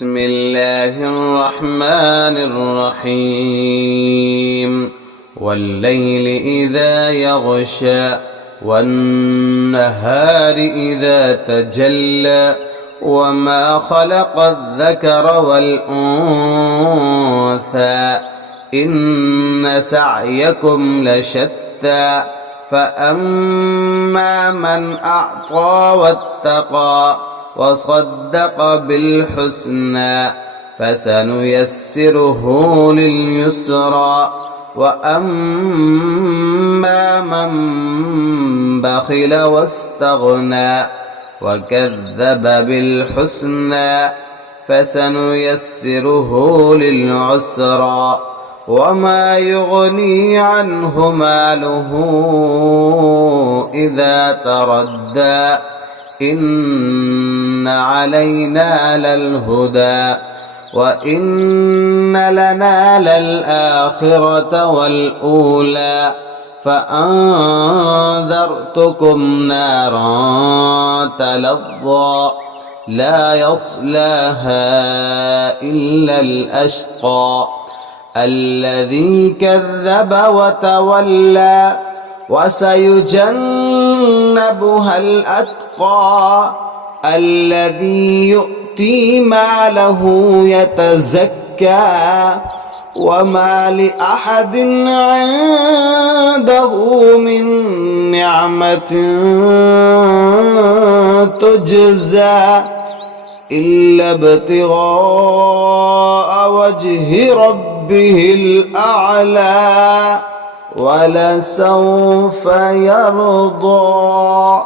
بسم الله الرحمن الرحيم والليل إذا يغشى والنهار إذا تجلى وما خلق الذكر والأنثى إن سعيكم لشتى فأما من أعطى واتقى وصدق بالحسنى فسنيسره لليسرى وأما من بخل واستغنى وكذب بالحسنى فسنيسره للعسرى وما يغني عنه ماله إذا تردى إن علينا للهدى وإن لنا للآخرة والأولى فأنذرتكم نارا تلظى لا يصلاها إلا الأشقى الذي كذب وتولى وسيجنبها الأتقى الذي يؤتي ماله يتزكى وما لأحد عنده من نعمة تجزى إلا ابتغاء وجه ربه الأعلى ولسوف يرضى.